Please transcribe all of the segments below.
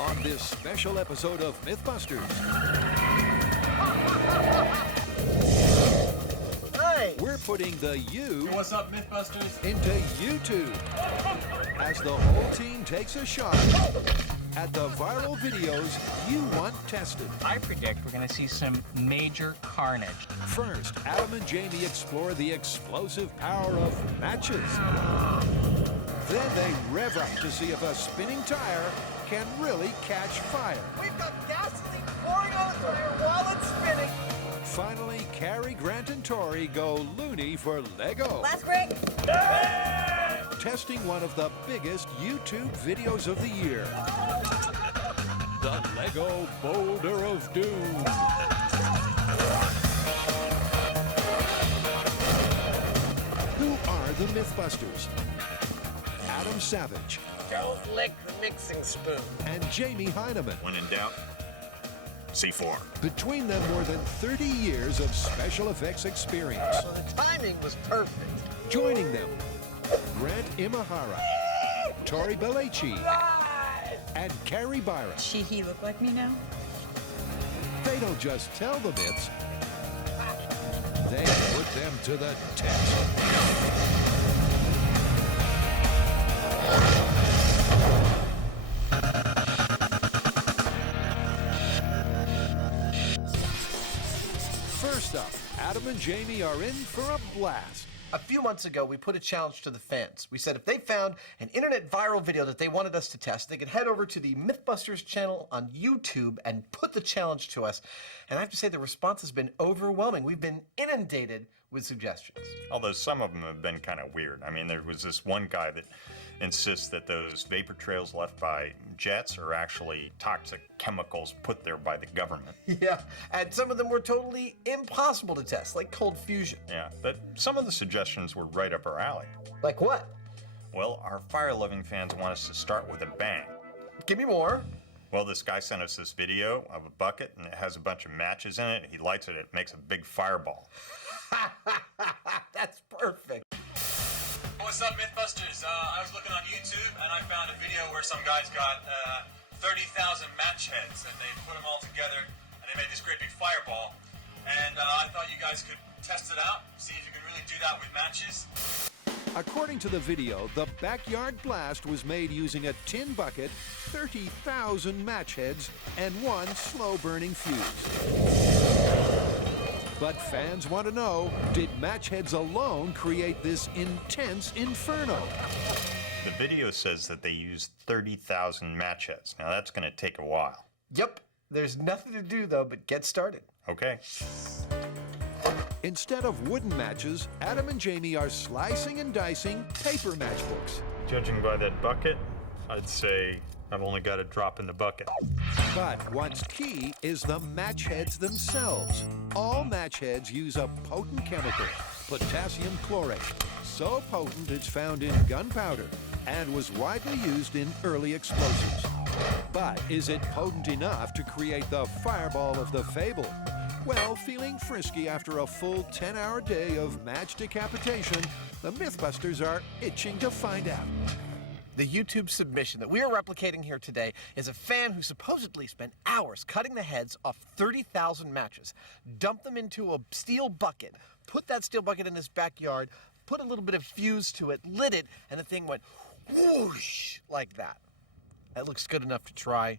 on this special episode of Mythbusters. Hey! We're putting the U Hey, what's up, Mythbusters? into YouTube as the whole team takes a shot at the viral videos you want tested. I predict we're going to see some major carnage. First, Adam and Jamie explore the explosive power of matches. Then they rev up to see if a spinning tire can really catch fire. We've got gasoline pouring on the tire while it's spinning. Finally, Carrie, Grant, and Tori go loony for Lego. Last break. Testing one of the biggest YouTube videos of the year. The Lego Boulder of Doom. Who are the Mythbusters? Adam Savage Don't lick the mixing spoon. and Jamie Hyneman. When in doubt, C4. Between them, more than 30 years of special effects experience. So the timing was perfect. Joining them, Grant Imahara, Tori Belleci, and Carrie Byron. He look like me now? They don't just tell the myths, they put them to the test. First up, Adam and Jamie are in for a blast. A few months ago, we put a challenge to the fans. We said if they found an internet viral video that they wanted us to test, they could head over to the Mythbusters channel on YouTube and put the challenge to us. And I have to say, the response has been overwhelming. We've been inundated with suggestions. Although some of them have been kind of weird. I mean, there was this one guy that insists that those vapor trails left by jets are actually toxic chemicals put there by the government. Yeah, and some of them were totally impossible to test, like cold fusion. Yeah, but some of the suggestions were right up our alley. Like what? Well, our fire-loving fans want us to start with a bang. Give me more. Well, this guy sent us this video of a bucket, and it has a bunch of matches in it. He lights it, it makes a big fireball. That's perfect. What's up, Mythbusters? I was looking on YouTube and I found a video where some guys got 30,000 match heads and they put them all together and they made this great big fireball. And I thought you guys could test it out, see if you can really do that with matches. According to the video, the backyard blast was made using a tin bucket, 30,000 match heads, and one slow-burning fuse. But fans want to know, did match heads alone create this intense inferno? The video says that they used 30,000 match heads. Now, that's going to take a while. Yep, there's nothing to do though but get started. Okay. Instead of wooden matches, Adam and Jamie are slicing and dicing paper matchbooks. Judging by that bucket, I'd say I've only got a drop in the bucket. But what's key is the match heads themselves. All match heads use a potent chemical, potassium chlorate. So potent it's found in gunpowder and was widely used in early explosives. But is it potent enough to create the fireball of the fable? Well, feeling frisky after a full 10-hour day of match decapitation, the Mythbusters are itching to find out. The YouTube submission that we are replicating here today is a fan who supposedly spent hours cutting the heads off 30,000 matches, dumped them into a steel bucket, put that steel bucket in his backyard, put a little bit of fuse to it, lit it, and the thing went whoosh like that. That looks good enough to try.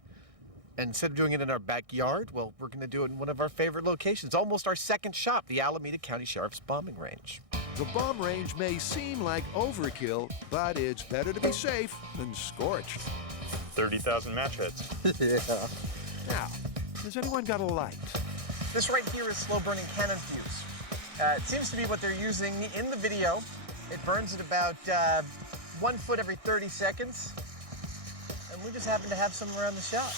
And instead of doing it in our backyard, well, we're going to do it in one of our favorite locations, almost our second shop, the Alameda County Sheriff's bombing range. The bomb range may seem like overkill, but it's better to be safe than scorched. 30,000 match heads. Yeah. Now, has anyone got a light? This right here is slow-burning cannon fuse. It seems to be what they're using in the video. It burns at about 1 foot every 30 seconds. And we just happen to have some around the shop.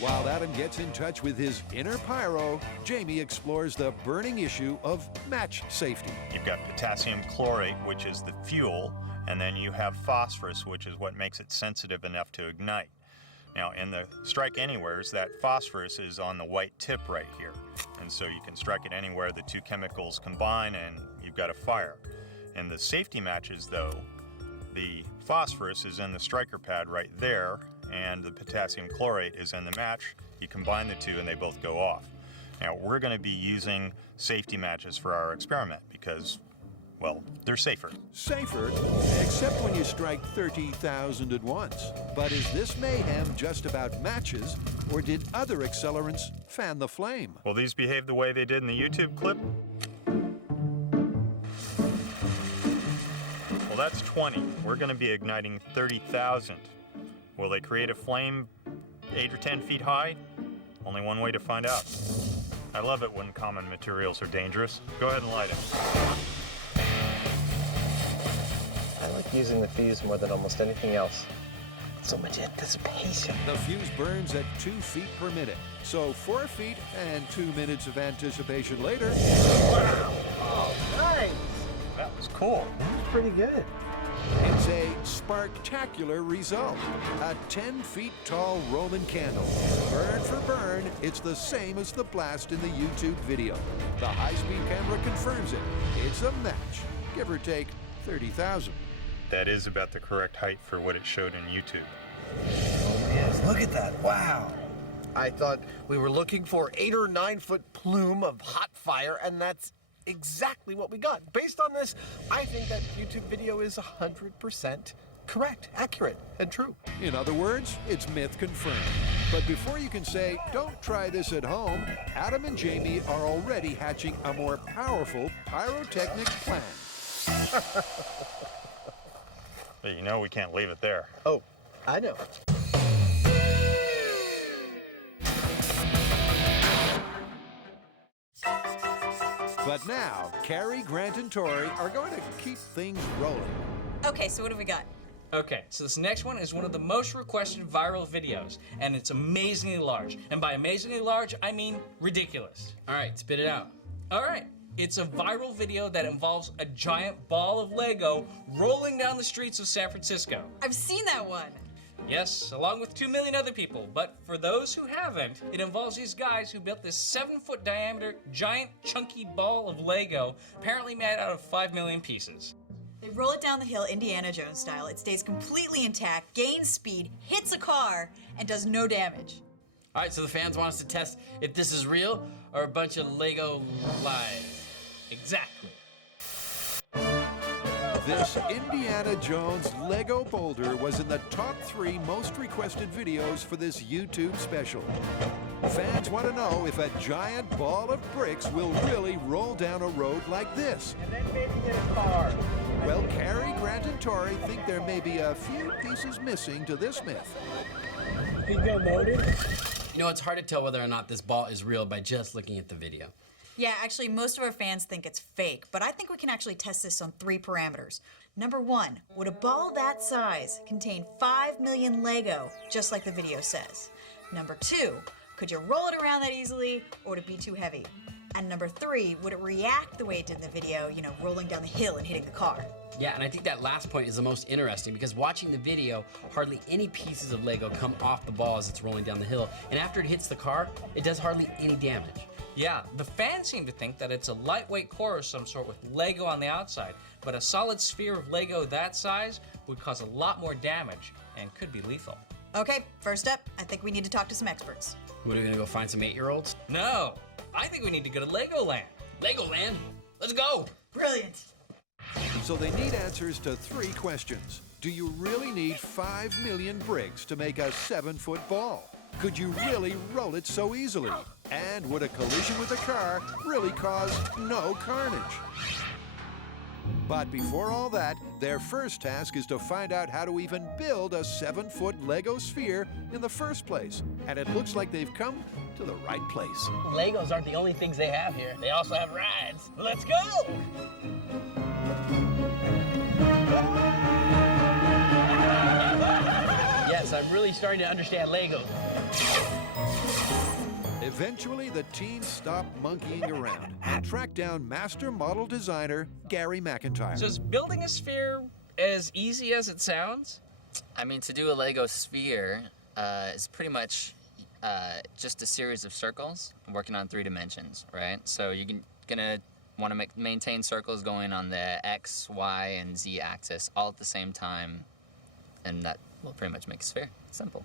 While Adam gets in touch with his inner pyro, Jamie explores the burning issue of match safety. You've got potassium chlorate, which is the fuel, and then you have phosphorus, which is what makes it sensitive enough to ignite. Now, in the strike anywheres, that phosphorus is on the white tip right here. And so you can strike it anywhere the two chemicals combine and you've got a fire. In the safety matches, though, the phosphorus is in the striker pad right there, and the potassium chlorate is in the match. You combine the two and they both go off. Now, we're going to be using safety matches for our experiment because, well, they're safer. Safer, except when you strike 30,000 at once. But is this mayhem just about matches, or did other accelerants fan the flame? Will these behave the way they did in the YouTube clip? Well, that's 20. We're going to be igniting 30,000. Will they create a flame 8 or 10 feet high? Only one way to find out. I love it when common materials are dangerous. Go ahead and light it. I like using the fuse more than almost anything else. So much anticipation. The fuse burns at 2 feet per minute. So 4 feet and 2 minutes of anticipation later. Wow! Oh, nice! That was cool. That's pretty good. It's a sparktacular result. A 10 feet tall Roman candle. Burn for burn, it's the same as the blast in the YouTube video. The high-speed camera confirms it. It's a match, give or take 30,000. That is about the correct height for what it showed in YouTube. Oh, yes. Look at that. Wow. I thought we were looking for 8 or 9 foot plume of hot fire, and that's exactly what we got. Based on this, I think that YouTube video is 100% correct, accurate, and true. In other words, it's myth confirmed. But before you can say, don't try this at home, Adam and Jamie are already hatching a more powerful pyrotechnic plan. But you know we can't leave it there. Oh, I know. But now, Carrie, Grant, and Tori are going to keep things rolling. Okay, so what have we got? Okay, so this next one is one of the most requested viral videos, and it's amazingly large. And by amazingly large, I mean ridiculous. All right, spit it out. All right, it's a viral video that involves a giant ball of Lego rolling down the streets of San Francisco. I've seen that one. Yes, along with 2 million other people. But for those who haven't, it involves these guys who built this 7-foot diameter, giant, chunky ball of Lego, apparently made out of 5 million pieces. They roll it down the hill Indiana Jones style. It stays completely intact, gains speed, hits a car, and does no damage. All right, so the fans want us to test if this is real or a bunch of Lego lies. Exactly. This Indiana Jones Lego boulder was in the top 3 most requested videos for this YouTube special. Fans want to know if a giant ball of bricks will really roll down a road like this. And then maybe hit a car. Well, Carrie, Grant, and Tori think there may be a few pieces missing to this myth. Think they'll notice? You know, it's hard to tell whether or not this ball is real by just looking at the video. Yeah, actually, most of our fans think it's fake, but I think we can actually test this on 3 parameters. Number 1, would a ball that size contain 5 million Lego, just like the video says? Number 2, could you roll it around that easily, or would it be too heavy? And number 3, would it react the way it did in the video, you know, rolling down the hill and hitting the car? Yeah, and I think that last point is the most interesting because watching the video, hardly any pieces of Lego come off the ball as it's rolling down the hill, and after it hits the car, it does hardly any damage. Yeah, the fans seem to think that it's a lightweight core of some sort with Lego on the outside, but a solid sphere of Lego that size would cause a lot more damage and could be lethal. Okay, first up, I think we need to talk to some experts. What, are we gonna go find some 8-year-olds? No, I think we need to go to Legoland. Legoland? Let's go! Brilliant. So they need answers to 3 questions. Do you really need 5 million bricks to make a 7-foot ball? Could you really roll it so easily? And would a collision with a car really cause no carnage? But before all that, their first task is to find out how to even build a 7-foot Lego sphere in the first place. And it looks like they've come to the right place. Legos aren't the only things they have here. They also have rides. Let's go! Yes, I'm really starting to understand Lego. Eventually, the teens stop monkeying around and track down master model designer Gary McIntyre. So is building a sphere as easy as it sounds? I mean, to do a Lego sphere is pretty much just a series of circles working on 3 dimensions, right? So you're gonna want to maintain circles going on the X, Y, and Z axis all at the same time, and We'll pretty much make a sphere. Simple.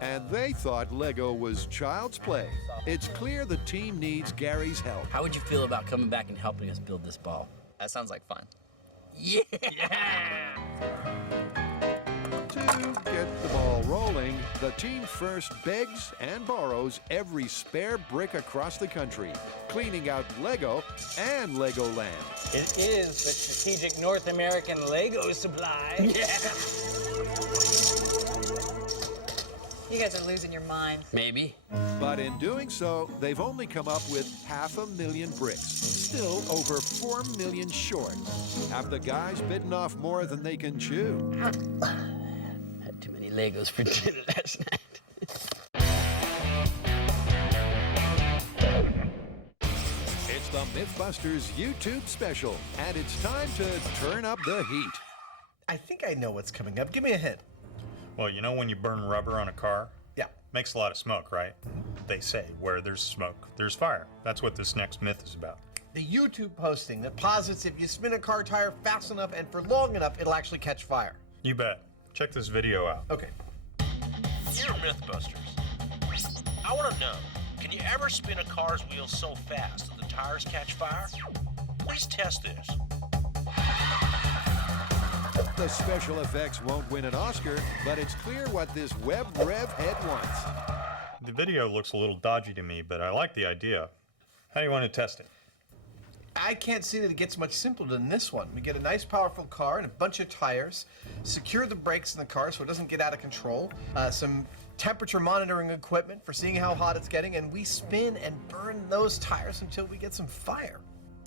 And they thought Lego was child's play. It's clear the team needs Gary's help. How would you feel about coming back and helping us build this ball? That sounds like fun. Yeah! To get the ball rolling, the team first begs and borrows every spare brick across the country, cleaning out Lego and Legoland. It is the Strategic North American Lego Supply. You guys are losing your minds. Maybe. But in doing so, they've only come up with 500,000 bricks, still over 4 million short. Have the guys bitten off more than they can chew? Had too many Legos for dinner last night. It's the Mythbusters YouTube special, and it's time to turn up the heat. I think I know what's coming up. Give me a hint. Well, you know when you burn rubber on a car? Yeah. Makes a lot of smoke, right? They say where there's smoke, there's fire. That's what this next myth is about. The YouTube posting that posits if you spin a car tire fast enough and for long enough, it'll actually catch fire. You bet. Check this video out. Okay. Dear Mythbusters, I want to know, can you ever spin a car's wheels so fast that the tires catch fire? Please test this. The special effects won't win an Oscar, but it's clear what this web rev head wants. The video looks a little dodgy to me, but I like the idea. How do you want to test it? I can't see that it gets much simpler than this one. We get a nice powerful car and a bunch of tires, secure the brakes in the car so it doesn't get out of control, some temperature monitoring equipment for seeing how hot it's getting, and we spin and burn those tires until we get some fire.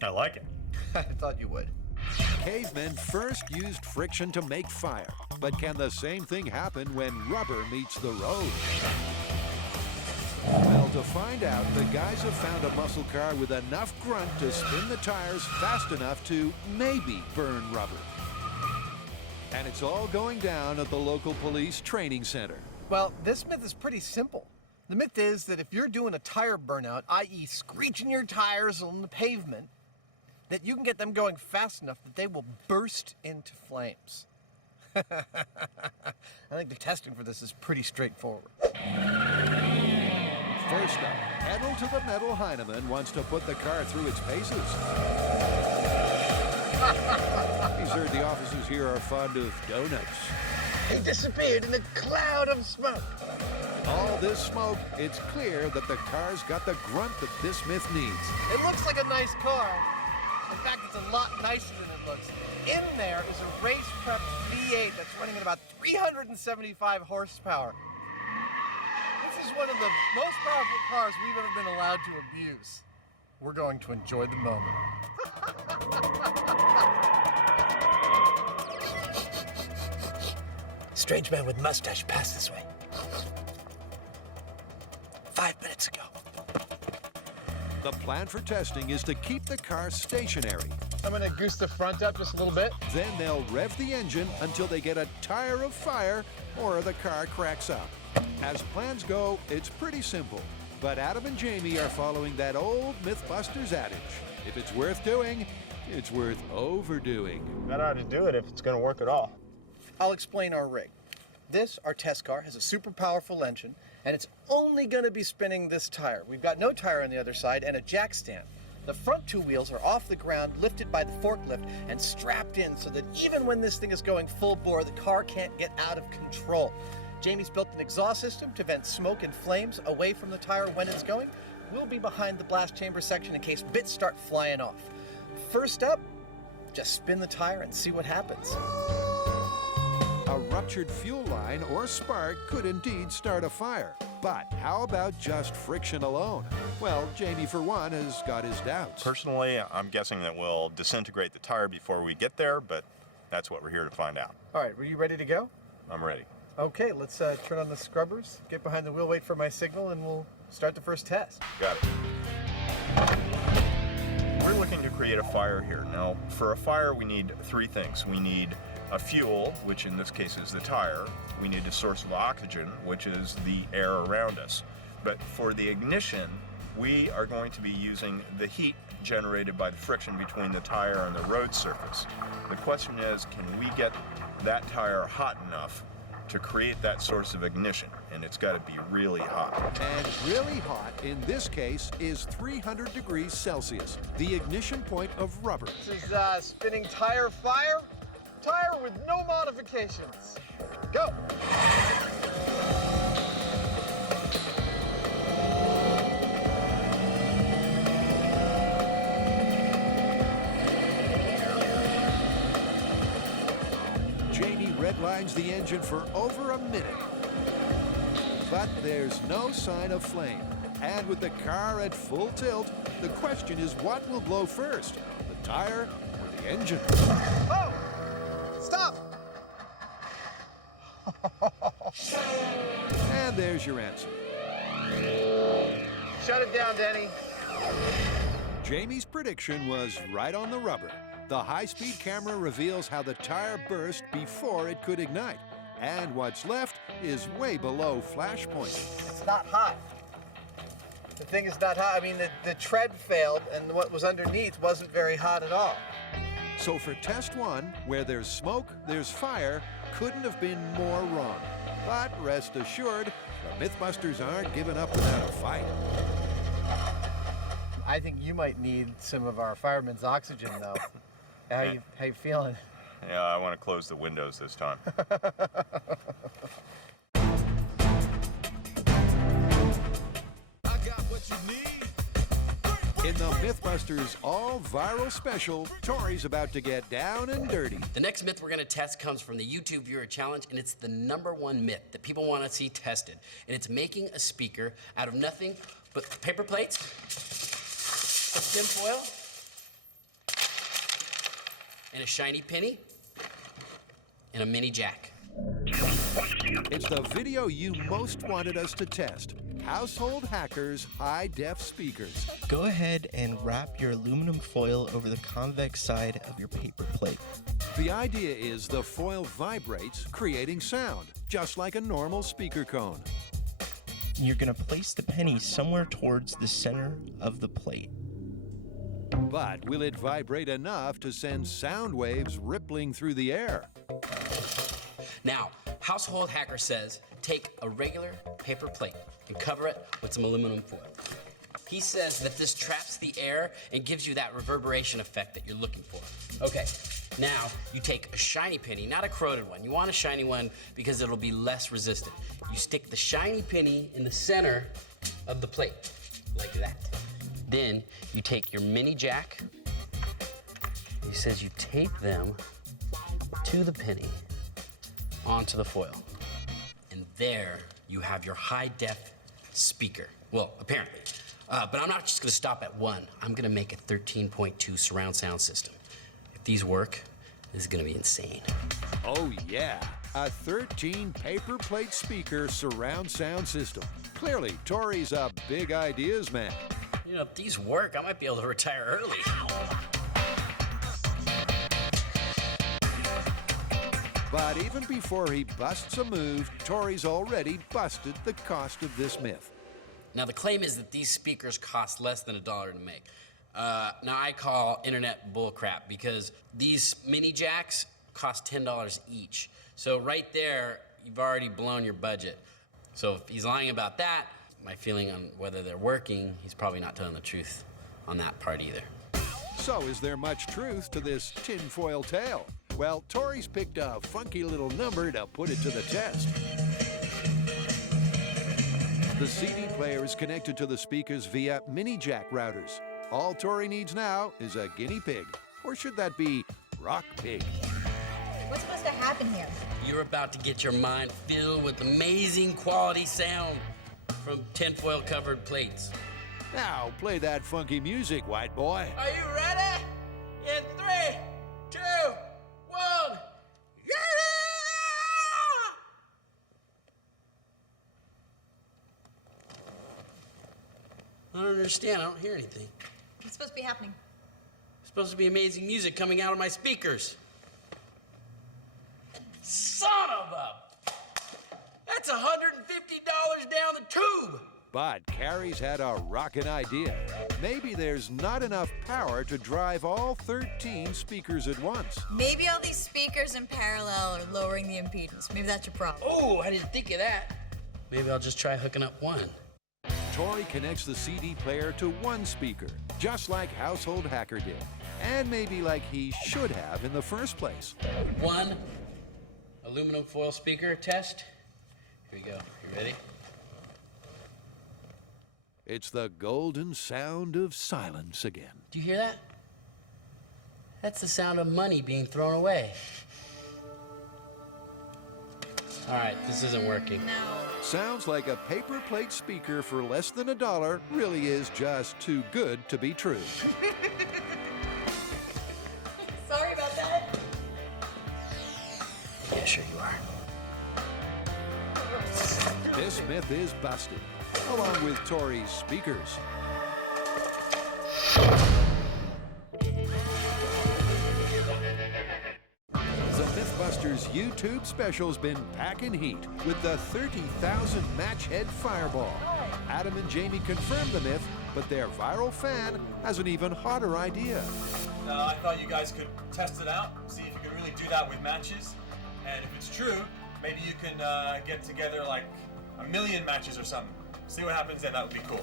I like it. I thought you would. Cavemen first used friction to make fire, but can the same thing happen when rubber meets the road? Well, to find out, the guys have found a muscle car with enough grunt to spin the tires fast enough to maybe burn rubber. And it's all going down at the local police training center. Well, this myth is pretty simple. The myth is that if you're doing a tire burnout, i.e. screeching your tires on the pavement, that you can get them going fast enough that they will burst into flames. I think the testing for this is pretty straightforward. First up, pedal to the metal Hyneman wants to put the car through its paces. He's heard the officers here are fond of donuts. He disappeared in a cloud of smoke. All this smoke, it's clear that the car's got the grunt that this myth needs. It looks like a nice car. In fact, it's a lot nicer than it looks. In there is a race-prepped V8 that's running at about 375 horsepower. This is one of the most powerful cars we've ever been allowed to abuse. We're going to enjoy the moment. Strange man with mustache passed this way. 5 minutes ago. The plan for testing is to keep the car stationary. I'm gonna goose the front up just a little bit. Then they'll rev the engine until they get a tire of fire or the car cracks up. As plans go, it's pretty simple. But Adam and Jamie are following that old Mythbusters adage. If it's worth doing, it's worth overdoing. That ought to do it if it's going to work at all. I'll explain our rig. This, our test car, has a super powerful engine, and it's only going to be spinning this tire. We've got no tire on the other side and a jack stand. The front two wheels are off the ground, lifted by the forklift, and strapped in so that even when this thing is going full bore, the car can't get out of control. Jamie's built an exhaust system to vent smoke and flames away from the tire when it's going. We'll be behind the blast chamber section in case bits start flying off. First up, just spin the tire and see what happens. A ruptured fuel line or spark could indeed start a fire. But how about just friction alone? Well, Jamie, for one, has got his doubts. Personally, I'm guessing that we'll disintegrate the tire before we get there, but that's what we're here to find out. All right, were you ready to go? I'm ready. Okay, let's turn on the scrubbers, get behind the wheel, wait for my signal, and we'll start the first test. Got it. We're looking to create a fire here. Now, for a fire, we need 3 things. We need a fuel, which in this case is the tire. We need a source of oxygen, which is the air around us. But for the ignition, we are going to be using the heat generated by the friction between the tire and the road surface. The question is, can we get that tire hot enough to create that source of ignition, and it's got to be really hot. And really hot, in this case, is 300 degrees Celsius, the ignition point of rubber. This is spinning tire fire. Tire with no modifications. Go! Jamie redlines the engine for over a minute. But there's no sign of flame. And with the car at full tilt, the question is what will blow first, the tire or the engine? Oh! Stop! And there's your answer. Shut it down, Denny. Jamie's prediction was right on the rubber. The high-speed camera reveals how the tire burst before it could ignite. And what's left is way below flash point. It's not hot. The thing is not hot. I mean, the tread failed, and what was underneath wasn't very hot at all. So for test one, where there's smoke, there's fire, couldn't have been more wrong. But rest assured, the Mythbusters aren't giving up without a fight. I think you might need some of our firemen's oxygen, though. How you feeling? Yeah, I want to close the windows this time. In the Mythbusters all-viral special, Tori's about to get down and dirty. The next myth we're going to test comes from the YouTube viewer challenge, and it's the #1 myth that people want to see tested. And it's making a speaker out of nothing but paper plates, tin foil, and a shiny penny, and a mini jack. It's the video you most wanted us to test. Household Hackers high-def speakers. Go ahead and wrap your aluminum foil over the convex side of your paper plate. The idea is the foil vibrates, creating sound, just like a normal speaker cone. You're going to place the penny somewhere towards the center of the plate. But will it vibrate enough to send sound waves rippling through the air? Now, Household Hacker says take a regular paper plate and cover it with some aluminum foil. He says that this traps the air and gives you that reverberation effect that you're looking for. Okay, now you take a shiny penny, not a corroded one. You want a shiny one because it'll be less resistant. You stick the shiny penny in the center of the plate, like that. Then you take your mini jack. He says you tape them to the penny onto the foil. And there you have your high-def speaker. Well, apparently. But I'm not just gonna stop at one. I'm gonna make a 13.2 surround sound system. If these work, this is gonna be insane. Oh yeah, a 13 paper plate speaker surround sound system. Clearly, Tori's a big ideas man. You know, if these work, I might be able to retire early. But even before he busts a move, Tori's already busted the cost of this myth. Now, the claim is that these speakers cost less than $1 to make. Now, I call internet bullcrap because these mini jacks cost $10 each. So right there, you've already blown your budget. So if he's lying about that, my feeling on whether they're working, he's probably not telling the truth on that part either. So is there much truth to this tinfoil tale? Well, Tori's picked a funky little number to put it to the test. The CD player is connected to the speakers via mini jack routers. All Tori needs now is a guinea pig. Or should that be rock pig? What's supposed to happen here? You're about to get your mind filled with amazing quality sound from tinfoil covered plates. Now, play that funky music, white boy. Are you ready? In 3, 2, 1, yeah! I don't understand. I don't hear anything. What's supposed to be happening? It's supposed to be amazing music coming out of my speakers. Son of a... That's $150 down the tube. But Carrie's had a rockin' idea. Maybe there's not enough power to drive all 13 speakers at once. Maybe all these speakers in parallel are lowering the impedance. Maybe that's your problem. Oh, I didn't think of that. Maybe I'll just try hooking up one. Tori connects the CD player to one speaker, just like Household Hacker did. And maybe like he should have in the first place. One aluminum foil speaker test. Here we go. You ready? It's the golden sound of silence again. Do you hear that? That's the sound of money being thrown away. All right, this isn't working. Sounds like a paper plate speaker for less than $1 really is just too good to be true. Sorry about that. Yeah, sure you are. This myth is busted, along with Tori's speakers. The Mythbusters YouTube special's been packing heat with the 30,000 match head fireball. Adam and Jamie confirmed the myth, but their viral fan has an even hotter idea. I thought you guys could test it out, see if you could really do that with matches. And if it's true, maybe you can get together like 1 million matches or something. See what happens then, that would be cool.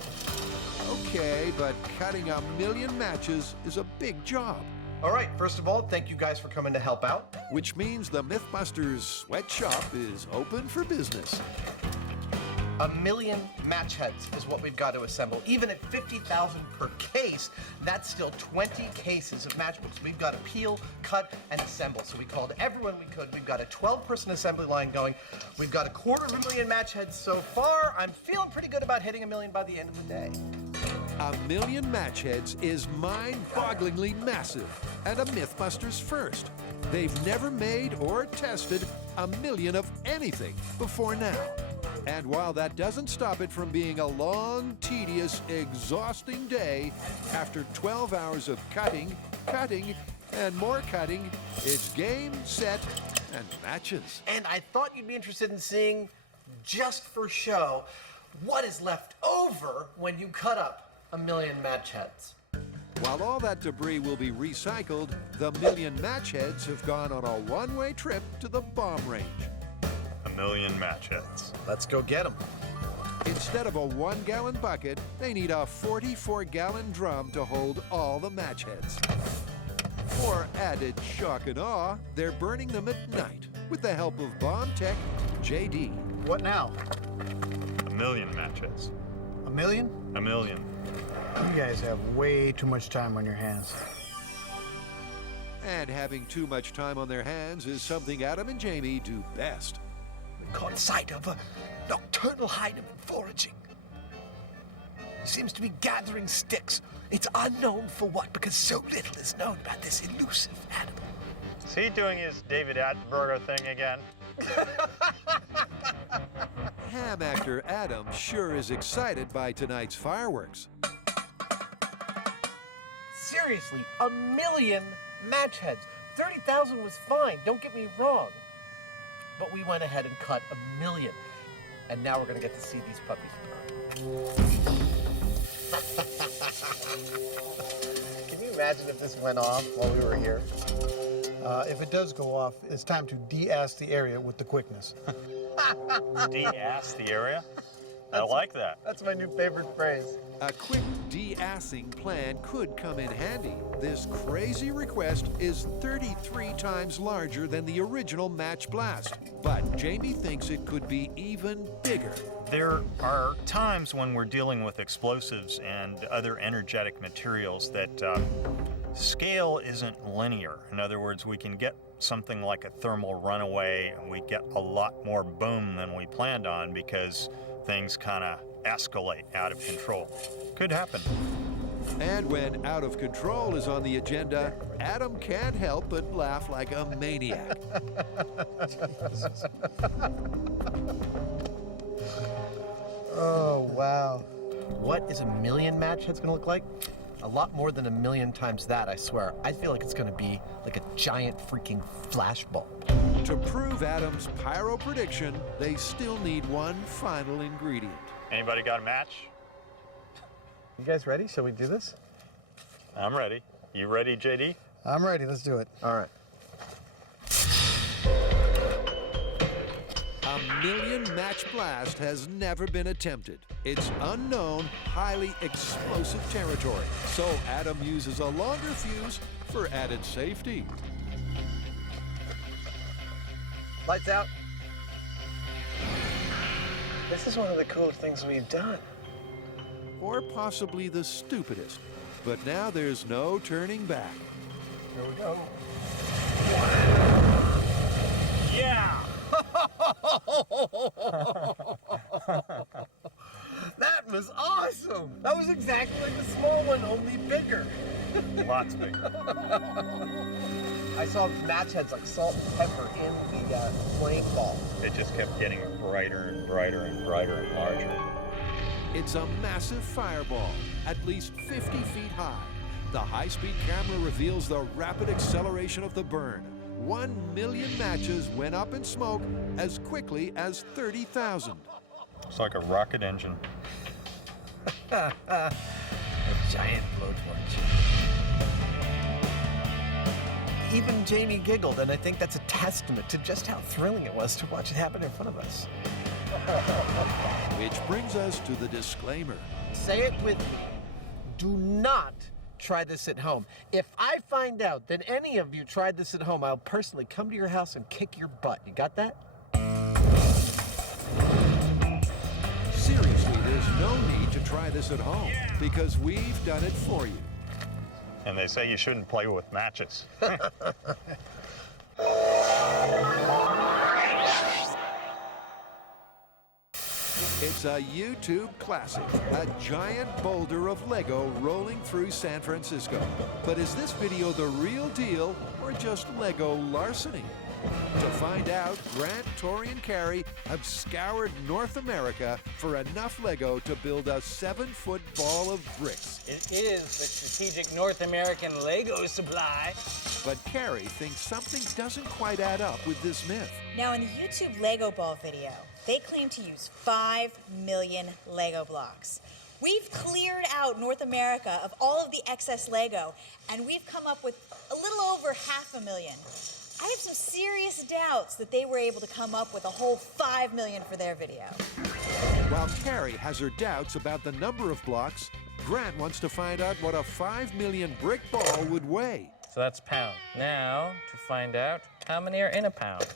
Okay, but cutting 1 million matches is a big job. All right, first of all, thank you guys for coming to help out. Which means the Mythbusters sweatshop is open for business. 1 million match heads is what we've got to assemble. Even at 50,000 per case, that's still 20 cases of matchbooks we've got to peel, cut, and assemble. So we called everyone we could. We've got a 12-person assembly line going. We've got 250,000 match heads so far. I'm feeling pretty good about hitting 1 million by the end of the day. 1 million match heads is mind-bogglingly massive and a Mythbusters first. They've never made or tested 1 million of anything before now. And while that doesn't stop it from being a long, tedious, exhausting day, after 12 hours of cutting, and more cutting, it's game, set, and matches. And I thought you'd be interested in seeing, just for show, what is left over when you cut up 1 million match heads. While all that debris will be recycled, the 1 million match heads have gone on a one-way trip to the bomb range. 1 million match heads. Let's go get them. Instead of a 1-gallon bucket, they need a 44-gallon drum to hold all the match heads. For added shock and awe, they're burning them at night with the help of bomb tech JD. What now? 1 million match heads. 1 million? 1 million. You guys have way too much time on your hands. And having too much time on their hands is something Adam and Jamie do best. We caught sight of a nocturnal Hyneman foraging. He seems to be gathering sticks. It's unknown for what, because so little is known about this elusive animal. Is he doing his David Attenborough thing again? Ham actor Adam sure is excited by tonight's fireworks. Seriously, 1 million match heads. 30,000 was fine, don't get me wrong. But we went ahead and cut 1 million. And now we're gonna get to see these puppies burn. Can you imagine if this went off while we were here? If it does go off, it's time to de-ass the area with the quickness. De-ass the area? I like that. That's my new favorite phrase. A quick de-assing plan could come in handy. This crazy request is 33 times larger than the original match blast. But Jamie thinks it could be even bigger. There are times when we're dealing with explosives and other energetic materials that scale isn't linear. In other words, we can get something like a thermal runaway and we get a lot more boom than we planned on because things kind of escalate out of control. Could happen. And when out of control is on the agenda, Adam can't help but laugh like a maniac. Oh, wow. What is 1 million match heads gonna look like? A lot more than 1 million times that, I swear. I feel like it's gonna be like a giant freaking flashbulb. To prove Adam's pyro prediction, they still need one final ingredient. Anybody got a match? You guys ready? Shall we do this? I'm ready. You ready, JD? I'm ready. Let's do it. All right. A million match blast has never been attempted. It's unknown, highly explosive territory. So Adam uses a longer fuse for added safety. Lights out. This is one of the coolest things we've done. Or possibly the stupidest. But now there's no turning back. Here we go. Yeah! That was awesome! That was exactly like the small one, only bigger. Lots bigger. I saw match heads like salt and pepper in the flame ball. It just kept getting brighter and brighter and brighter and larger. It's a massive fireball, at least 50 feet high. The high-speed camera reveals the rapid acceleration of the burn. 1 million matches went up in smoke as quickly as 30,000. It's like a rocket engine. A giant blowtorch. Even Jamie giggled, and I think that's a testament to just how thrilling it was to watch it happen in front of us. Which brings us to the disclaimer. Say it with me. Do not try this at home. If I find out that any of you tried this at home, I'll personally come to your house and kick your butt. You got that? Seriously, there's no need to try this at home because we've done it for you. And they say you shouldn't play with matches. It's a YouTube classic, a giant boulder of Lego rolling through San Francisco. But is this video the real deal or just Lego larceny? To find out, Grant, Tori, and Carrie have scoured North America for enough Lego to build a 7-foot ball of bricks. It is the strategic North American Lego supply. But Carrie thinks something doesn't quite add up with this myth. Now, in the YouTube Lego ball video, they claim to use 5 million Lego blocks. We've cleared out North America of all of the excess Lego, and we've come up with a little over 500,000. I have some serious doubts that they were able to come up with a whole 5 million for their video. While Carrie has her doubts about the number of blocks, Grant wants to find out what a 5 million brick ball would weigh. So that's pound. Now, to find out how many are in a pound.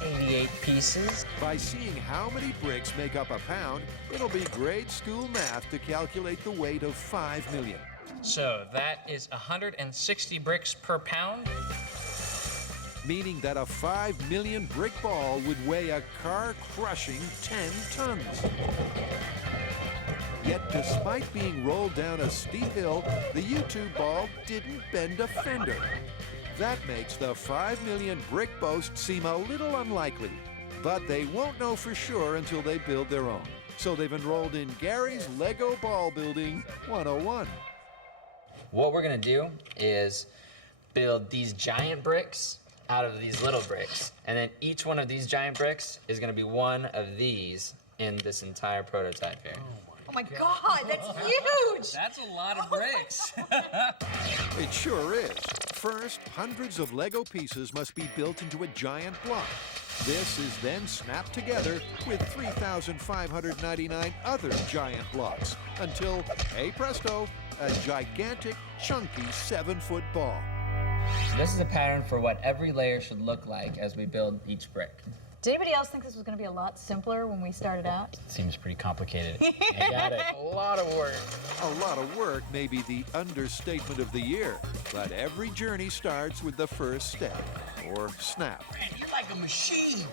88 pieces. By seeing how many bricks make up a pound, it'll be grade school math to calculate the weight of 5 million. So that is 160 bricks per pound. Meaning that a 5 million brick ball would weigh a car-crushing 10 tons. Yet despite being rolled down a steep hill, the YouTube ball didn't bend a fender. That makes the 5 million brick boast seem a little unlikely. But they won't know for sure until they build their own. So they've enrolled in Gary's Lego Ball Building 101. What we're gonna do is build these giant bricks out of these little bricks. And then each one of these giant bricks is gonna be one of these in this entire prototype here. Oh my God, that's huge! That's a lot of bricks. It sure is. First, hundreds of Lego pieces must be built into a giant block. This is then snapped together with 3,599 other giant blocks until, hey presto, a gigantic, chunky 7-foot ball. This is a pattern for what every layer should look like as we build each brick. Did anybody else think this was going to be a lot simpler when we started out? Seems pretty complicated. I got it. A lot of work. A lot of work may be the understatement of the year, but every journey starts with the first step, or snap. Man, you're like a machine.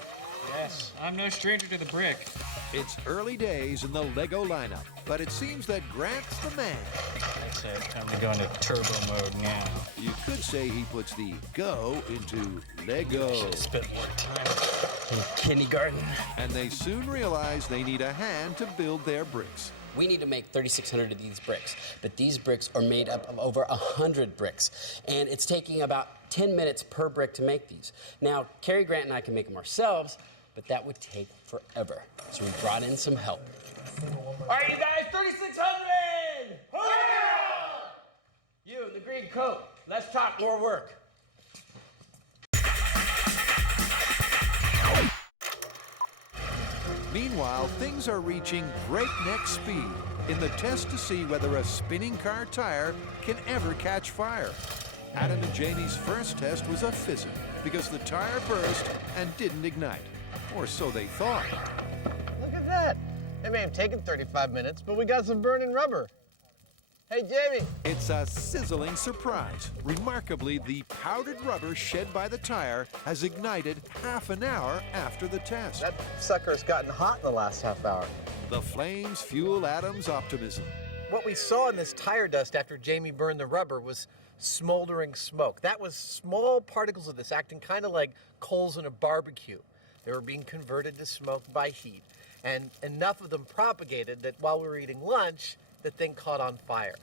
Yes, I'm no stranger to the brick. It's early days in the Lego lineup, but it seems that Grant's the man. That's it. Time to go into turbo mode now. You could say he puts the go into Lego. Spent more time in kindergarten. And they soon realize they need a hand to build their bricks. We need to make 3,600 of these bricks, but these bricks are made up of over 100 bricks, and it's taking about 10 minutes per brick to make these. Now, Carrie, Grant, and I can make them ourselves, but that would take forever. So we brought in some help. All right, you guys, 3,600! You in the green coat, let's talk more work. Meanwhile, things are reaching breakneck speed in the test to see whether a spinning car tire can ever catch fire. Adam and Jamie's first test was a fizzle because the tire burst and didn't ignite. Or so they thought. Look at that. It may have taken 35 minutes, but we got some burning rubber. Hey, Jamie. It's a sizzling surprise. Remarkably, the powdered rubber shed by the tire has ignited half an hour after the test. That sucker's gotten hot in the last half hour. The flames fuel Adam's optimism. What we saw in this tire dust after Jamie burned the rubber was smoldering smoke. That was small particles of this acting kind of like coals in a barbecue. They were being converted to smoke by heat. And enough of them propagated that while we were eating lunch, the thing caught on fire.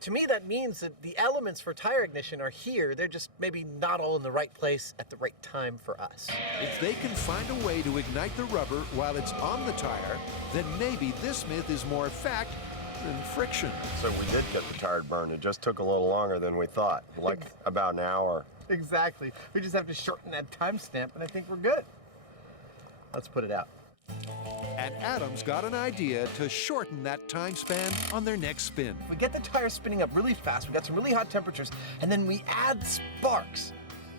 To me, that means that the elements for tire ignition are here. They're just maybe not all in the right place at the right time for us. If they can find a way to ignite the rubber while it's on the tire, then maybe this myth is more fact than friction. So we did get the tire burned. It just took a little longer than we thought, like about an hour. Exactly. We just have to shorten that timestamp, and I think we're good. Let's put it out. And Adam's got an idea to shorten that time span on their next spin. We get the tire spinning up really fast, we got some really hot temperatures, and then we add sparks,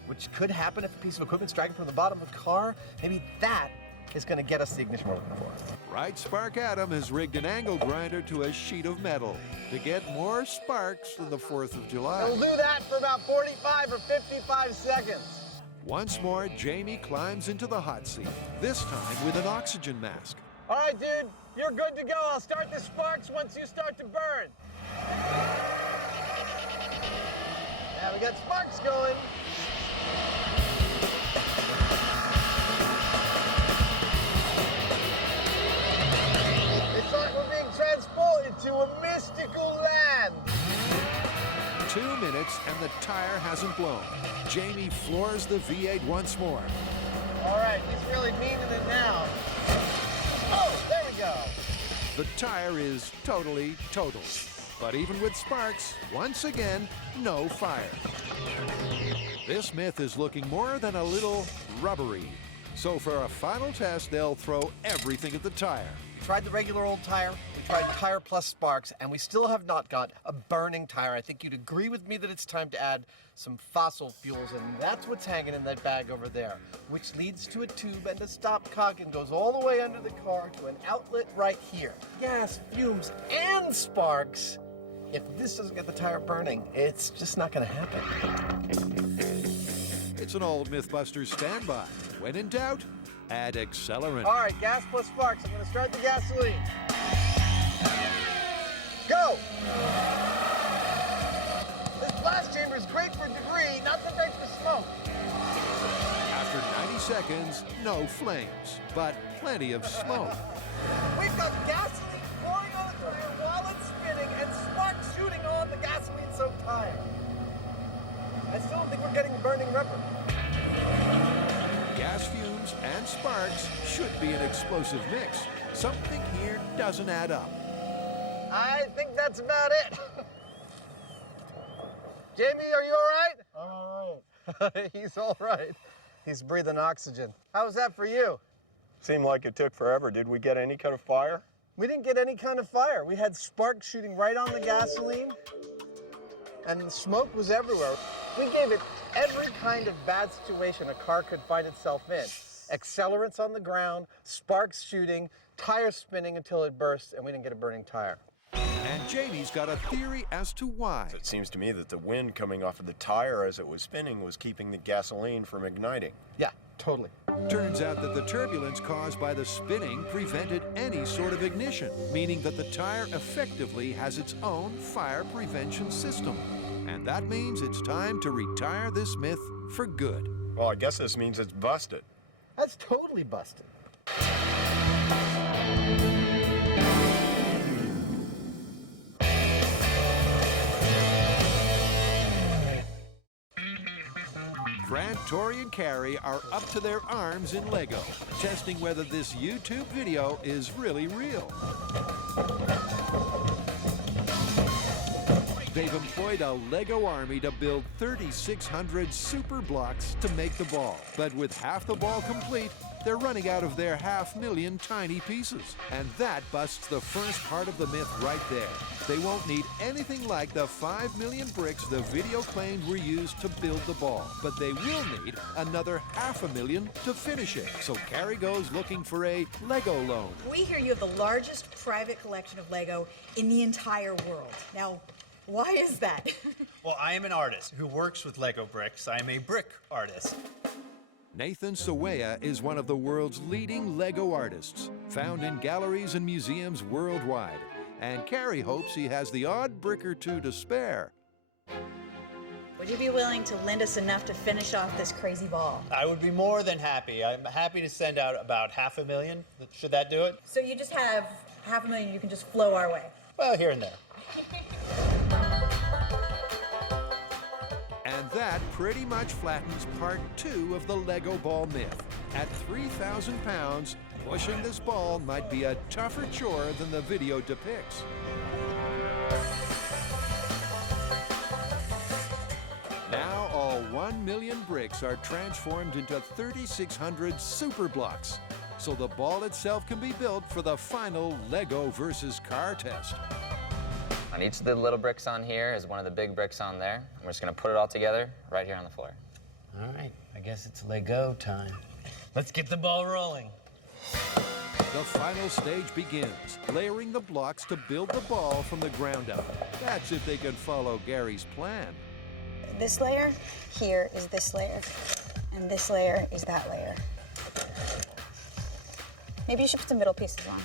which could happen if a piece of equipment's dragging from the bottom of a car. Maybe that is going to get us the ignition we're looking for. Right Spark Adam has rigged an angle grinder to a sheet of metal to get more sparks than the 4th of July. We'll do that for about 45 or 55 seconds. Once more, Jamie climbs into the hot seat, this time with an oxygen mask. All right, dude, you're good to go. I'll start the sparks once you start to burn. Now we got sparks going. It's like we're being transported to a mystical land. 2 minutes and the tire hasn't blown. Jamie floors the V8 once more. All right, he's really meaning it now. Oh, there we go. The tire is totally total. But even with sparks, once again, no fire. This myth is looking more than a little rubbery. So for a final test, they'll throw everything at the tire. We tried the regular old tire, we tried tire plus sparks, and we still have not got a burning tire. I think you'd agree with me that it's time to add some fossil fuels, and that's what's hanging in that bag over there, which leads to a tube and a stopcock and goes all the way under the car to an outlet right here. Gas, fumes, and sparks. If this doesn't get the tire burning, it's just not going to happen. It's an old Mythbusters standby. When in doubt, add accelerant. All right, gas plus sparks. I'm going to start the gasoline. Go! This blast chamber is great for debris, not so great for smoke. After 90 seconds, no flames, but plenty of smoke. We've got gasoline pouring on the tire while it's spinning and sparks shooting on the gasoline-soaked tire. I still don't think we're getting burning rubber. Gas fumes and sparks should be an explosive mix. Something here doesn't add up. I think that's about it. Jamie, are you all right? I'm all right. He's all right. He's breathing oxygen. How was that for you? Seemed like it took forever. Did we get any kind of fire? We didn't get any kind of fire. We had sparks shooting right on the gasoline, and the smoke was everywhere. We gave it every kind of bad situation a car could find itself in. Accelerants on the ground, sparks shooting, tires spinning until it burst, and we didn't get a burning tire. And Jamie's got a theory as to why. It seems to me that the wind coming off of the tire as it was spinning was keeping the gasoline from igniting. Yeah, totally. Turns out that the turbulence caused by the spinning prevented any sort of ignition, meaning that the tire effectively has its own fire prevention system. And that means it's time to retire this myth for good. Well, I guess this means it's busted. That's totally busted. Tori and Carrie are up to their arms in Lego, testing whether this YouTube video is really real. They've employed a Lego army to build 3,600 super blocks to make the ball. But with half the ball complete, they're running out of their 500,000 tiny pieces. And that busts the first part of the myth right there. They won't need anything like the 5 million bricks the video claimed were used to build the ball. But they will need another 500,000 to finish it. So Carrie goes looking for a Lego loan. We hear you have the largest private collection of Lego in the entire world. Now, why is that? Well, I am an artist who works with Lego bricks. I am a brick artist. Nathan Sawaya is one of the world's leading Lego artists, found in galleries and museums worldwide. And Carrie hopes he has the odd brick or two to spare. Would you be willing to lend us enough to finish off this crazy ball? I would be more than happy. I'm happy to send out about 500,000. Should that do it? So you just have 500,000 you can just flow our way? Well, here and there. And that pretty much flattens part 2 of the Lego ball myth. At 3,000 pounds, pushing this ball might be a tougher chore than the video depicts. Now all 1 million bricks are transformed into 3,600 super blocks, so the ball itself can be built for the final Lego versus car test. And each of the little bricks on here is one of the big bricks on there. And we're just gonna put it all together right here on the floor. All right, I guess it's Lego time. Let's get the ball rolling. The final stage begins, layering the blocks to build the ball from the ground up. That's if they can follow Gary's plan. This layer here is this layer, and this layer is that layer. Maybe you should put the middle pieces on.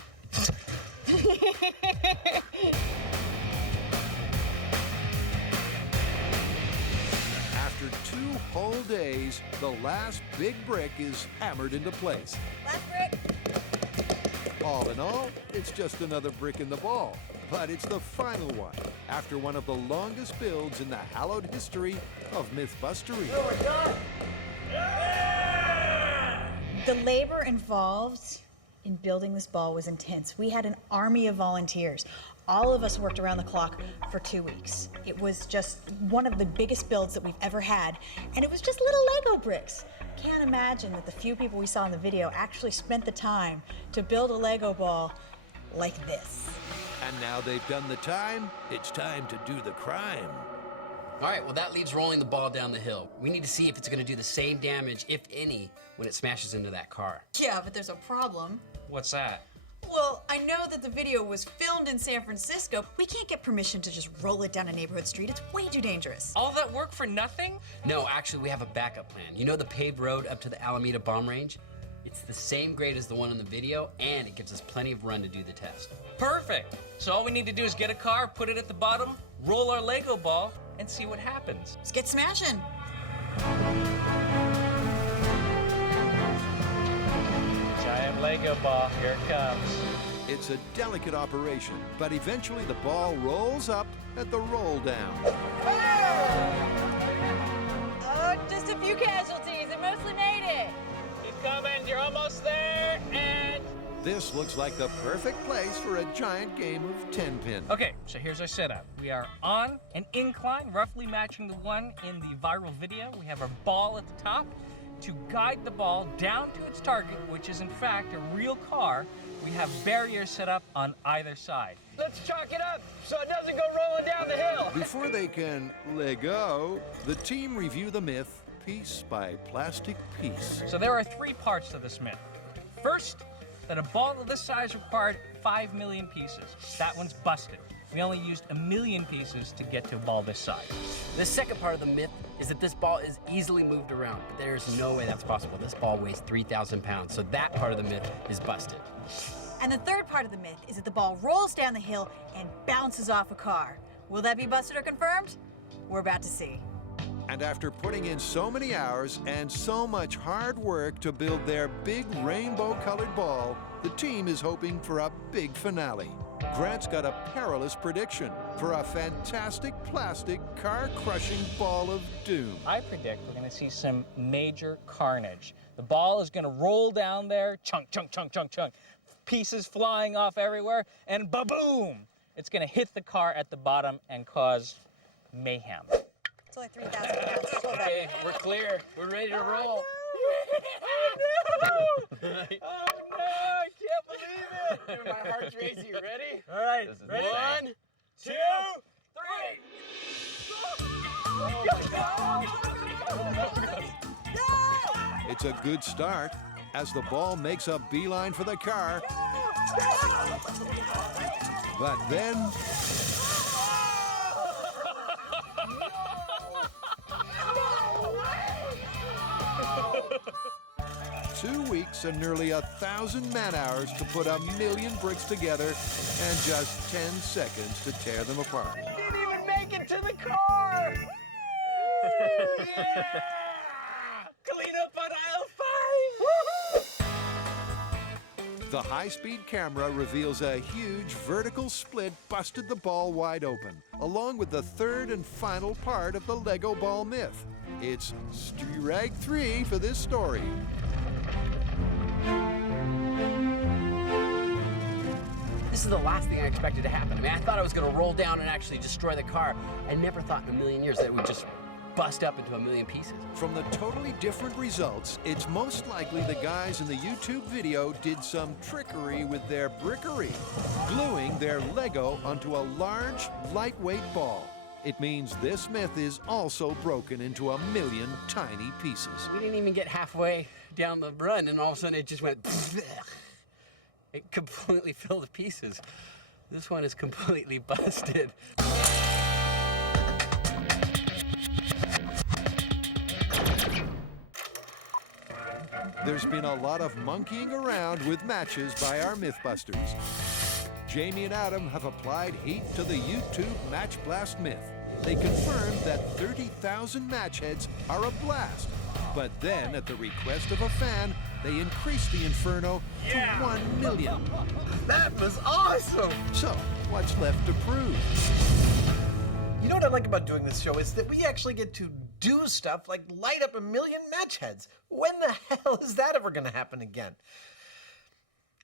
After 2 whole days, the last big brick is hammered into place. Last brick. All in all, it's just another brick in the ball. But it's the final one, after one of the longest builds in the hallowed history of Mythbustery. The labor involved in building this ball was intense. We had an army of volunteers. All of us worked around the clock for 2 weeks. It was just one of the biggest builds that we've ever had, and it was just little Lego bricks. Can't imagine that the few people we saw in the video actually spent the time to build a Lego ball like this. And now they've done the time, it's time to do the crime. All right, well, that leaves rolling the ball down the hill. We need to see if it's gonna do the same damage, if any, when it smashes into that car. Yeah, but there's a problem. What's that? Well, I know that the video was filmed in San Francisco. We can't get permission to just roll it down a neighborhood street. It's way too dangerous. All that work for nothing? No, actually, we have a backup plan. You know the paved road up to the Alameda bomb range? It's the same grade as the one in the video, and it gives us plenty of run to do the test. Perfect. So all we need to do is get a car, put it at the bottom, roll our Lego ball, and see what happens. Let's get smashing. Giant Lego ball, here it comes. It's a delicate operation, but eventually the ball rolls up at the roll down. Oh, just a few casualties. It mostly made it. Keep coming, you're almost there, and... This looks like the perfect place for a giant game of 10-pin. Okay, so here's our setup. We are on an incline, roughly matching the one in the viral video. We have our ball at the top. To guide the ball down to its target, which is in fact a real car, we have barriers set up on either side. Let's chalk it up so it doesn't go rolling down the hill. Before they can let go, the team review the myth piece by plastic piece. So there are 3 parts to this myth. First, that a ball of this size required 5 million pieces. That one's busted. We only used 1 million pieces to get to a ball this size. The second part of the myth is that this ball is easily moved around, but there's no way that's possible. This ball weighs 3,000 pounds, so that part of the myth is busted. And the third part of the myth is that the ball rolls down the hill and bounces off a car. Will that be busted or confirmed? We're about to see. And after putting in so many hours and so much hard work to build their big rainbow-colored ball, the team is hoping for a big finale. Grant's got a perilous prediction for a fantastic plastic car-crushing ball of doom. I predict we're going to see some major carnage. The ball is going to roll down there, chunk, chunk, chunk, chunk, chunk, pieces flying off everywhere, and ba-boom! It's going to hit the car at the bottom and cause mayhem. It's only 3,000 pounds. Okay, we're clear. We're ready to roll. Oh no! I can't believe it! My heart's racing. You ready? All right, Ready? 1, 2, 3. It's a good start as the ball makes a beeline for the car. But then... 2 weeks and nearly 1,000 man-hours to put 1,000,000 bricks together and just 10 seconds to tear them apart. Didn't even make it to the car! Yeah! Clean up on aisle 5! The high-speed camera reveals a huge vertical split busted the ball wide open, along with the third and final part of the Lego ball myth. It's Strike 3 for this story. This is the last thing I expected to happen. I mean, I thought I was going to roll down and actually destroy the car. I never thought in a million years that it would just bust up into 1,000,000 pieces. From the totally different results, it's most likely the guys in the YouTube video did some trickery with their brickery, gluing their Lego onto a large, lightweight ball. It means this myth is also broken into 1,000,000 tiny pieces. We didn't even get halfway down the run, and all of a sudden it just went... It completely filled the pieces. This one is completely busted. There's been a lot of monkeying around with matches by our Mythbusters. Jamie and Adam have applied heat to the YouTube Match Blast myth. They confirmed that 30,000 match heads are a blast. But then, at the request of a fan, they increased the inferno to 1,000,000. That was awesome! So, what's left to prove? You know what I like about doing this show is that we actually get to do stuff like light up 1,000,000 match heads. When the hell is that ever going to happen again?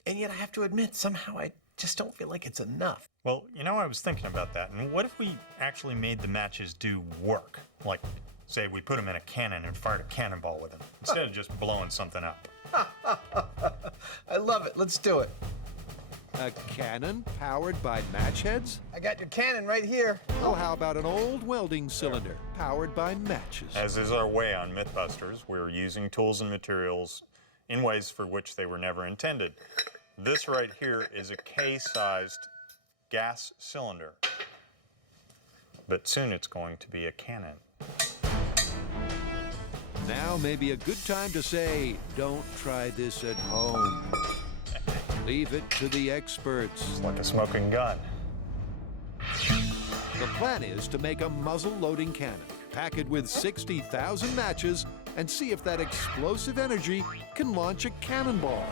And yet I have to admit, somehow I just don't feel like it's enough. Well, you know, I was thinking about that, and what if we actually made the matches do work? Like, say we put them in a cannon and fired a cannonball with them, instead of just blowing something up. I love it. Let's do it. A cannon powered by match heads? I got your cannon right here. Oh, how about an old welding cylinder powered by matches? As is our way on Mythbusters, we're using tools and materials in ways for which they were never intended. This right here is a K-sized gas cylinder, but soon it's going to be a cannon. Now may be a good time to say, don't try this at home. Leave it to the experts. It's like a smoking gun. The plan is to make a muzzle-loading cannon, pack it with 60,000 matches, and see if that explosive energy can launch a cannonball.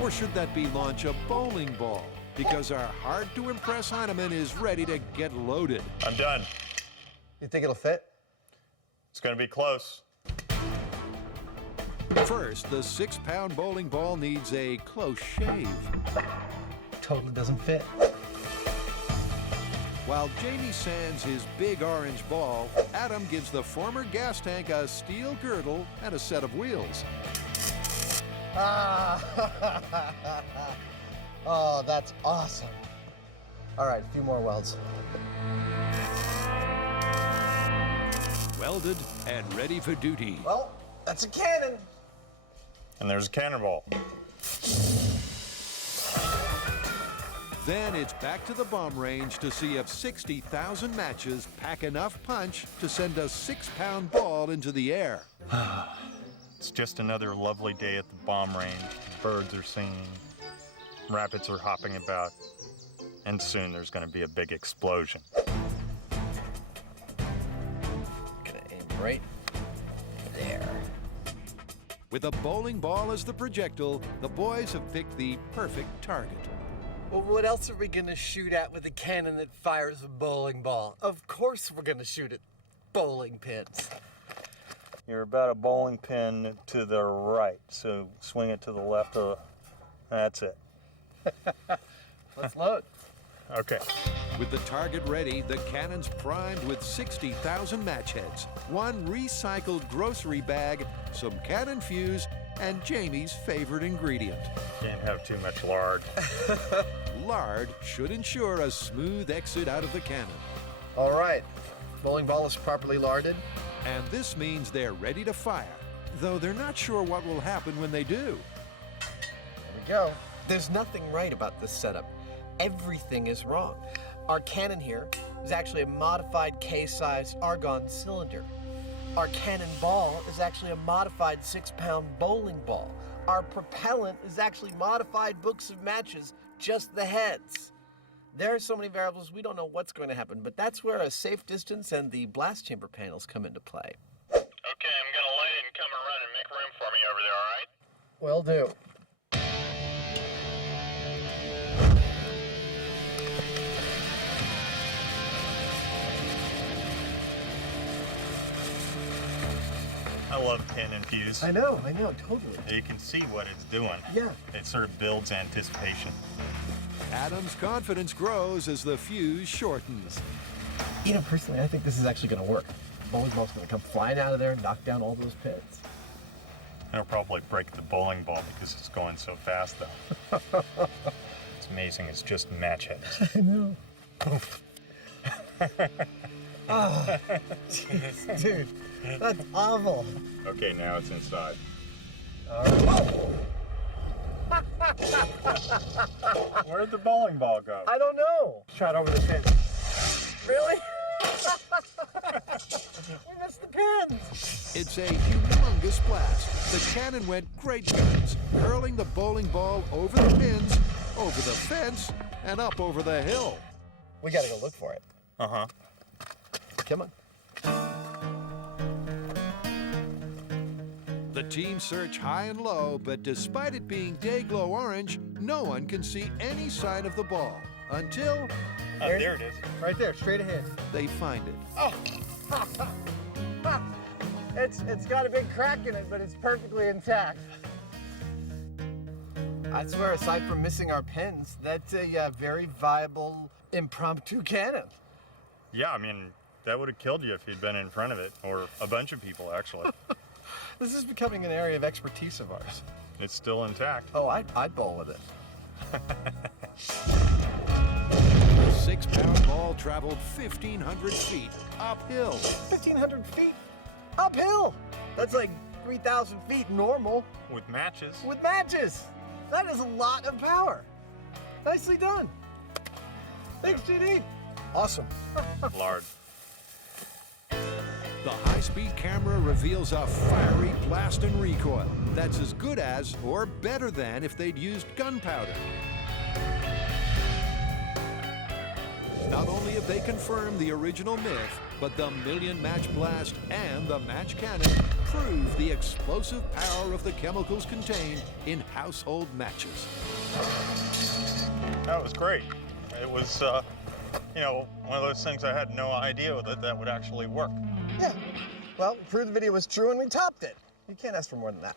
Or should that be launch a bowling ball? Because our hard-to-impress Hyneman is ready to get loaded. I'm done. You think it'll fit? It's going to be close. First, the 6-pound bowling ball needs a close shave. Totally doesn't fit. While Jamie sands his big orange ball, Adam gives the former gas tank a steel girdle and a set of wheels. Oh, that's awesome. All right, a few more welds. Welded and ready for duty. Well, that's a cannon. And there's a cannonball. Then it's back to the bomb range to see if 60,000 matches pack enough punch to send a 6-pound ball into the air. It's just another lovely day at the bomb range. Birds are singing, rabbits are hopping about, and soon there's going to be a big explosion. Gonna aim right there. With a bowling ball as the projectile, the boys have picked the perfect target. Well, what else are we gonna shoot at with a cannon that fires a bowling ball? Of course we're gonna shoot at bowling pins. You're about a bowling pin to the right, so swing it to the left. That's it. Let's load. Okay. With the target ready, the cannon's primed with 60,000 match heads, one recycled grocery bag, some cannon fuse, and Jamie's favorite ingredient. Can't have too much lard. Lard should ensure a smooth exit out of the cannon. All right, bowling ball is properly larded. And this means they're ready to fire, though they're not sure what will happen when they do. There we go. There's nothing right about this setup. Everything is wrong. Our cannon here is actually a modified K-sized argon cylinder. Our cannon ball is actually a modified 6-pound bowling ball. Our propellant is actually modified books of matches, just the heads. There are so many variables, we don't know what's going to happen, but that's where a safe distance and the blast chamber panels come into play. Okay, I'm gonna light it and come around and make room for me over there, all right? Will do. I love cannon fuse. I know, totally. You can see what it's doing. Yeah. It sort of builds anticipation. Adam's confidence grows as the fuse shortens. You know, personally, I think this is actually going to work. Bowling ball's going to come flying out of there and knock down all those pins. It'll probably break the bowling ball because it's going so fast, though. It's amazing. It's just match heads. I know. Oh, jeez, dude, that's awful. Okay, now it's inside. Where'd the bowling ball go? I don't know. Shot over the pin. Really? We missed the pins. It's a humongous blast. The cannon went great guns, hurling the bowling ball over the pins, over the fence, and up over the hill. We gotta go look for it. Uh-huh. Come on. The team search high and low, but despite it being day-glow orange, no one can see any sign of the ball until... there it is. Right there, straight ahead. They find it. Oh! It's got a big crack in it, but it's perfectly intact. I swear, aside from missing our pins, that's a very viable impromptu cannon. Yeah, I mean, that would have killed you if you'd been in front of it, or a bunch of people, actually. This is becoming an area of expertise of ours. It's still intact. Oh, I'd bowl with it. The 6-pound ball traveled 1,500 feet uphill. 1,500 feet uphill? That's like 3,000 feet normal. With matches. With matches. That is a lot of power. Nicely done. Thanks, GD. Awesome. Lard. The high-speed camera reveals a fiery blast and recoil. That's as good as, or better than, if they'd used gunpowder. Not only have they confirmed the original myth, but the million match blast and the match cannon prove the explosive power of the chemicals contained in household matches. That was great. It was, you know, one of those things I had no idea that would actually work. Yeah. Well, proved the video was true and we topped it. You can't ask for more than that.